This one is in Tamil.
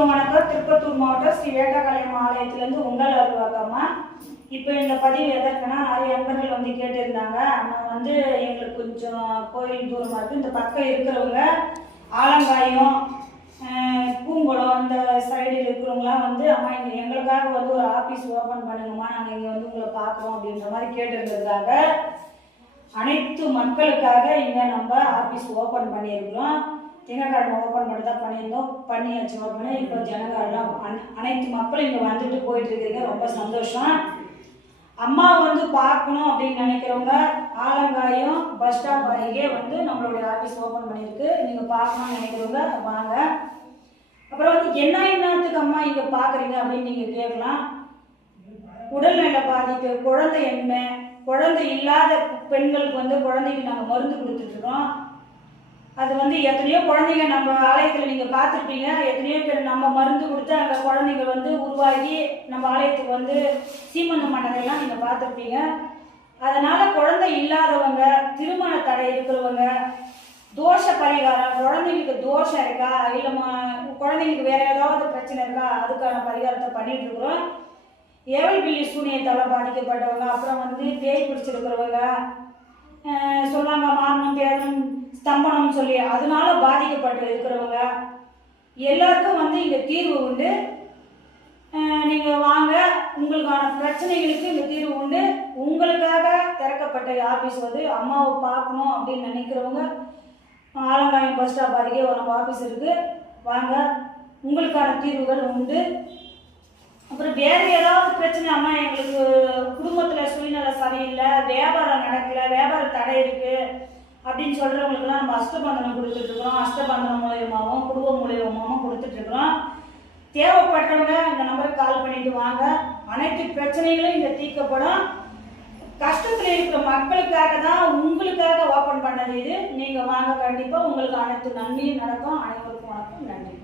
அனைவருக்கும் வணக்கம். திருப்பத்தூர் மாவட்டம் ஸ்ரீ வேட்டக்காளியம்மன் ஆலயத்திலேருந்து உங்கள் அருவாக்கம்மா இப்போ இந்த பதிவு எதற்குன்னா நிறைய நண்பர்கள் வந்து கேட்டிருந்தாங்க. அம்மா வந்து எங்களுக்கு கொஞ்சம் கோயில் தூரமாக இருக்குது இந்த பக்கம் இருக்கிறவங்க ஆலங்காயம் பூங்குளம் இந்த சைடில் இருக்கிறவங்களாம் வந்து அம்மா இங்கே எங்களுக்காக வந்து ஒரு ஆஃபீஸ் ஓப்பன் பண்ணுங்கம்மா. நாங்கள் இங்கே வந்து உங்களை பார்க்குறோம் அப்படின்ற மாதிரி கேட்டிருந்ததுக்காக அனைத்து மக்களுக்காக இங்கே நம்ம ஆஃபீஸ் ஓப்பன் பண்ணியிருக்கிறோம். திங்கக்கிழமை ஓப்பன் பண்ணி தான் பண்ணியிருந்தோம். பண்ணியாச்சு ஓப்பன் இப்போ ஜனங்கள்லாம் அன- அனைத்து மக்களும் இங்கே வந்துட்டு போயிட்டு இருக்கிறீங்க ரொம்ப சந்தோஷம். அம்மா வந்து பார்க்கணும் அப்படின்னு நினைக்கிறவங்க ஆலங்காயம் பஸ் ஸ்டாப் அருகே வந்து நம்மளுடைய ஆஃபீஸ் ஓப்பன் பண்ணியிருக்கு. நீங்கள் பார்க்கணும்னு நினைக்கிறவங்க வாங்க. அப்புறம் வந்து என்ன என்னத்துக்கு அம்மா இங்கே பார்க்குறீங்க? அப்படின்னு நீங்கள் கேட்கலாம். உடல்நல பாதிப்பு குழந்தை என்ன? குழந்தை இல்லாத பெண்களுக்கு வந்து குழந்தைக்கு நாங்கள் மருந்து கொடுத்துட்ருக்கோம் அது வந்து எத்தனையோ குழந்தைங்க நம்ம ஆலயத்தில் நீங்கள் பார்த்துருப்பீங்க. எத்தனையோ பேர் நம்ம மருந்து கொடுத்து அங்கே குழந்தைங்க வந்து உருவாகி நம்ம ஆலயத்துக்கு வந்து சீமந்தம் பண்ணதெல்லாம் நீங்கள் பார்த்துருப்பீங்க. அதனால் குழந்தை இல்லாதவங்க திருமண தடை இருக்கிறவங்க தோஷ பரிகாரம் குழந்தைங்களுக்கு தோஷம் இருக்கா? இல்லை குழந்தைங்களுக்கு வேறு ஏதாவது பிரச்சனை இருக்கா? அதுக்கான பரிகாரத்தை பண்ணிட்டு இருக்கிறோம். ஏவல் பில்லி சூனியத்தால் பாதிக்கப்பட்டவங்க அப்புறம் வந்து பேய் பிடிச்சிருக்கிறவங்க சொல்லுவாங்க மாரணம் பேரணும் ஸ்தம்பனம் சொல்லி அதனால பாதிக்கப்பட்டு இருக்கிறவங்க எல்லாருக்கும் வந்து இங்கே தீர்வு உண்டு. நீங்கள் நீங்க வாங்க உங்களுக்கான பிரச்சனைகளுக்கு இந்த தீர்வு உண்டு. உங்களுக்காக திறக்கப்பட்ட ஆஃபீஸ் வந்து அம்மாவை பார்க்கணும் அப்படின்னு நினைக்கிறவங்க ஆலங்காயம் பஸ் ஸ்டாப் அருகே ஒரு நம்ம ஆஃபீஸ் இருக்கு. வாங்க உங்களுக்கான தீர்வுகள் உண்டு. அப்புறம் வேற ஏதாவது பிரச்சனை அம்மா எங்களுக்கு குடும்பத்தில் சூழ்நிலை சரியில்லை வியாபாரம் நடக்கல வியாபார தடை இருக்கு. அப்படின்னு சொல்கிறவங்களுக்குலாம் நம்ம அஸ்தபந்தனம் கொடுத்துட்டு இருக்கிறோம் அஷ்டபந்தனம் மூலியமாகவும் குடும்பம் மூலியமாகவும் கொடுத்துட்டு இருக்கிறோம் இந்த நம்பருக்கு கால் பண்ணிட்டு வாங்க. அனைத்து பிரச்சனைகளும் இங்க தீர்க்கப்படும். கஷ்டத்தில் இருக்கிற மக்களுக்காக தான் உங்களுக்காக ஓபன் பண்ணது இது. நீங்க வாங்க கண்டிப்பா உங்களுக்கு அனைத்து நன்மையும் நடக்கும். அனைவருக்கும் வணக்கம். நன்றி.